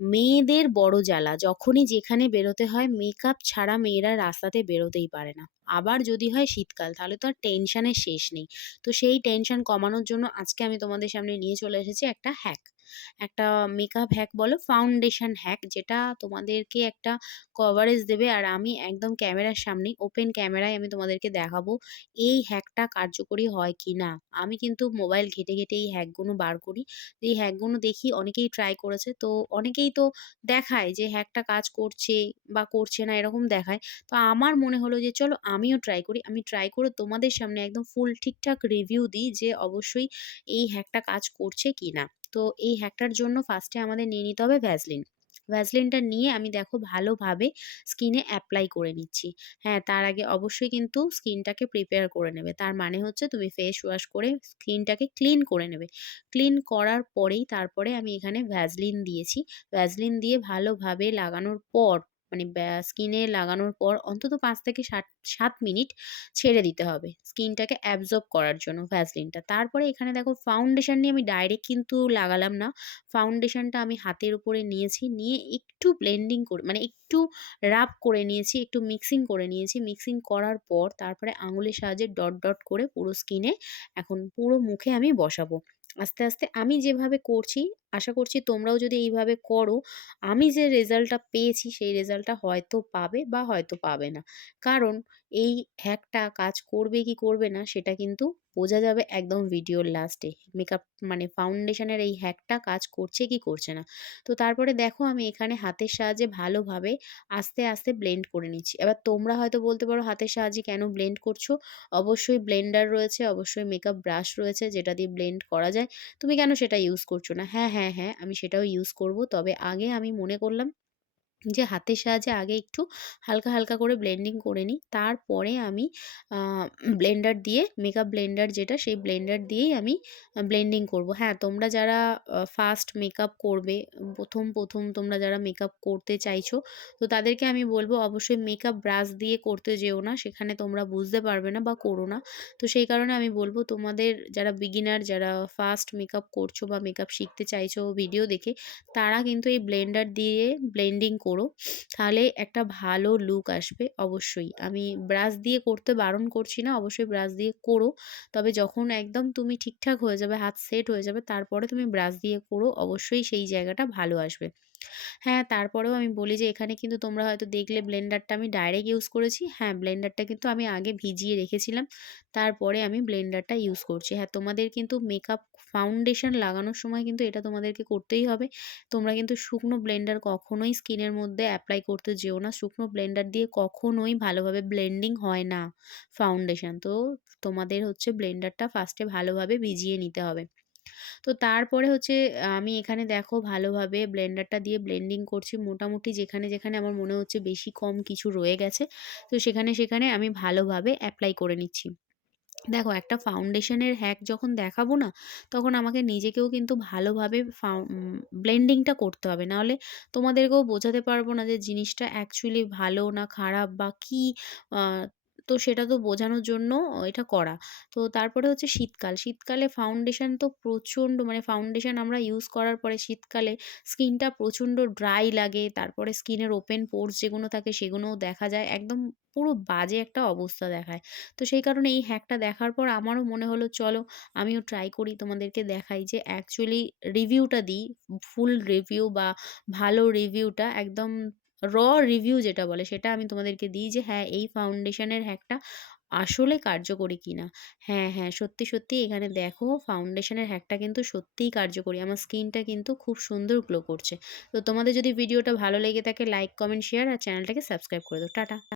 মেয়েদের বড় জ্বালা। যখনই যেখানে বেরোতে হয় মেকআপ ছাড়া মেয়েরা রাস্তাতে বেরোতেই পারে না। আবার যদি হয় শীতকাল তাহলে তো আর টেনশনের শেষ নেই। তো সেই টেনশন কমানোর জন্য আজকে আমি তোমাদের সামনে নিয়ে চলে এসেছি একটা হ্যাক। একটা মেকআপ হ্যাক বলো, ফাউন্ডেশন হ্যাক, যেটা তোমাদেরকে একটা কভারেজ দেবে। আর আমি একদম ক্যামেরার সামনেই ওপেন ক্যামেরায় আমি তোমাদেরকে দেখাবো এই হ্যাকটা কার্যকরী হয় কিনা। আমি কিন্তু মোবাইল ঘেঁটে, ঘেঁটে এই হ্যাকগুলো বার করি। এই হ্যাকগুলো দেখি অনেকেই ট্রাই করেছে। তো অনেকেই তো দেখায় যে হ্যাকটা কাজ করছে বা করছে না এরকম দেখায়। তো আমার মনে হলো যে চলো আমিও ট্রাই করি। আমি ট্রাই করে তোমাদের সামনে একদম ফুল ঠিকঠাক রিভিউ দিই যে অবশ্যই এই হ্যাকটা কাজ করছে কিনা। তো এই হ্যাকটার জন্য ফার্স্টে আমাদের নিয়ে নিতে হবে ভ্যাসলিন। ভ্যাসলিনটা নিয়ে আমি দেখো ভালোভাবে স্কিনে এপ্লাই করে নিচ্ছি। হ্যাঁ, তার আগে অবশ্যই কিন্তু স্কিনটাকে প্রিপেয়ার করে নেবে। তার মানে হচ্ছে তুমি ফেস ওয়াশ করে স্কিনটাকে ক্লিন করে নেবে। ক্লিন করার পরেই তারপরে আমি এখানে ভ্যাসলিন দিয়েছি। ভ্যাসলিন দিয়ে ভালোভাবে লাগানোর পর মানে স্কিনে লাগানোর পর অন্তত ৫ থেকে ৭ মিনিট ছেড়ে দিতে হবে স্কিনটাকে অ্যাবজর্ব করার জন্য ভ্যাসলিনটা। তারপরে এখানে দেখো ফাউন্ডেশন নিয়ে আমি ডাইরেক্ট কিন্তু লাগালাম না। ফাউন্ডেশনটা আমি হাতের উপরে নিয়েছি, নিয়ে একটু ব্লেন্ডিং করে মানে একটু রাব করে নিয়েছি, একটু মিক্সিং করে নিয়েছি। মিক্সিং করার পর তারপরে আঙুলের সাহায্যে ডট, ডট করে পুরো স্কিনে এখন পুরো মুখে আমি বসাবো। আস্তে, আস্তে আমি যেভাবে করছি আশা করছি তোমরাও যদি এইভাবে করো, আমি যে রেজাল্টটা পেয়েছি সেই রেজাল্টটা হয়তো পাবে বা হয়তো পাবে না। কারণ এই হ্যাকটা কাজ করবে কি করবে না সেটা কিন্তু বোঝা যাবে একদম ভিডিওর লাস্টে। মেকআপ মানে ফাউন্ডেশনের এই হ্যাকটা কাজ করছে কি করছে না। তো তারপরে দেখো আমি এখানে হাতের সাহায্যে ভালোভাবে আস্তে, আস্তে ব্লেন্ড করে নিচ্ছি। এবার তোমরা হয়তো বলতে পারো হাতের সাহায্যে কেন ব্লেন্ড করছো? অবশ্যই ব্লেন্ডার রয়েছে, অবশ্যই মেকআপ ব্রাশ রয়েছে যেটা দিয়ে ব্লেন্ড করা যায়। তুমি কেন সেটা ইউজ করছো না? হ্যাঁ, হ্যাঁ, হ্যাঁ, আমি সেটাও ইউজ করব। তবে আগে আমি মনে করলাম যে হাতের সাহায্যে আগে একটু হালকা, হালকা করে ব্লেন্ডিং করে নিই। তারপরে আমি আ ব্লেন্ডার দিয়ে মেকআপ ব্লেন্ডার যেটা সেই ব্লেন্ডার দিয়েই আমি ব্লেন্ডিং করব। হ্যাঁ, তোমরা যারা ফার্স্ট মেকআপ করবে, ১ম তোমরা যারা মেকআপ করতে চাইছো, তো তাদেরকে আমি বলব অবশ্যই মেকআপ ব্রাশ দিয়ে করতে যেও না। সেখানে তোমরা বুঝতে পারবে না বা করো না। তো সেই কারণে আমি বলব তোমাদের যারা বিগিনার, যারা ফার্স্ট মেকআপ করছো বা মেকআপ শিখতে চাইছো ভিডিও দেখে, তারা কিন্তু এই ব্লেন্ডার দিয়ে ব্লেন্ডিং করো। তাহলে একটা ভালো লুক আসবে অবশ্যই। আমি ব্রাশ দিয়ে করতে বারণ করছি না, অবশ্যই ব্রাশ দিয়ে করো। তবে যখন একদম তুমি ঠিকঠাক হয়ে যাবে, হাত সেট হয়ে যাবে, তারপরে তুমি ব্রাশ দিয়ে করো। অবশ্যই সেই জায়গাটা ভালো আসবে। হ্যাঁ, তারপরেও আমি বলি যে এখানে কিন্তু তোমরা হয়তো দেখলে ব্লেন্ডারটা আমি ডাইরেক্ট ইউজ করেছি। হ্যাঁ, ব্লেন্ডারটা কিন্তু আমি আগে ভিজিয়ে রেখেছিলাম। তারপরে আমি ব্লেন্ডারটা ইউজ করছি। হ্যাঁ, তোমাদের কিন্তু মেকআপ ফাউন্ডেশন লাগানোর সময় কিন্তু এটা তোমাদেরকে করতেই হবে। তোমরা কিন্তু শুকনো ব্লেন্ডার কখনোই স্কিনের মধ্যে এপ্লাই করতে যেও না। শুকনো ব্লেন্ডার দিয়ে কখনোই ভালোভাবে ব্লেন্ডিং হয় না ফাউন্ডেশন। তো তোমাদের হচ্ছে ব্লেন্ডারটা ফার্স্টে ভালোভাবে ভিজিয়ে নিতে হবে। তো তারপরে হচ্ছে আমি এখানে দেখো ভালোভাবে ব্লেন্ডারটা দিয়ে ব্লেন্ডিং করছি। মোটামুটি যেখানে, যেখানে আমার মনে হচ্ছে বেশি কম কিছু রয়ে গেছে, তো সেখানে, সেখানে আমি ভালোভাবে এপ্লাই করে নিচ্ছি। দেখো একটা ফাউন্ডেশনের হ্যাক যখন দেখাবো না, তখন আমাকে নিজেকেও কিন্তু ভালোভাবে ব্লেন্ডিংটা করতে হবে। নাহলে তোমাদেরকেও বোঝাতে পারবো না যে জিনিসটা অ্যাকচুয়ালি ভালো না খারাপ বা কী আ তো সেটা তো বোঝানোর জন্য এটা করা। তো তারপরে হচ্ছে শীতকাল। শীতকালে ফাউন্ডেশন তো প্রচণ্ড মানে ফাউন্ডেশন আমরা ইউজ করার পরে শীতকালে স্কিনটা প্রচণ্ড ড্রাই লাগে। তারপরে স্কিনের ওপেন পোরস যেগুলো থাকে সেগুলোও দেখা যায়। একদম পুরো বাজে একটা অবস্থা দেখায়। তো সেই কারণে এই হ্যাকটা দেখার পর আমারও মনে হলো চলো আমিও ট্রাই করি, তোমাদেরকে দেখাই যে অ্যাকচুয়ালি রিভিউটা দিই। ফুল রিভিউ বা ভালো রিভিউটা একদম রিভিউ যেটা বলে সেটা আমি তোমাদেরকে দিই যে হ্যাঁ, এই ফাউন্ডেশনের হ্যাকটা আসলে কার্যকরী কিনা। হ্যাঁ, হ্যাঁ, সত্যি, সত্যি এখানে দেখো ফাউন্ডেশনের হ্যাকটা কিন্তু সত্যিই কার্যকরী। আমার স্কিনটা কিন্তু খুব সুন্দর গ্লো করছে। তো তোমাদের যদি ভিডিওটা ভালো লেগে থাকে লাইক, কমেন্ট, শেয়ার আর চ্যানেলটাকে সাবস্ক্রাইব করে দাও। টাটা।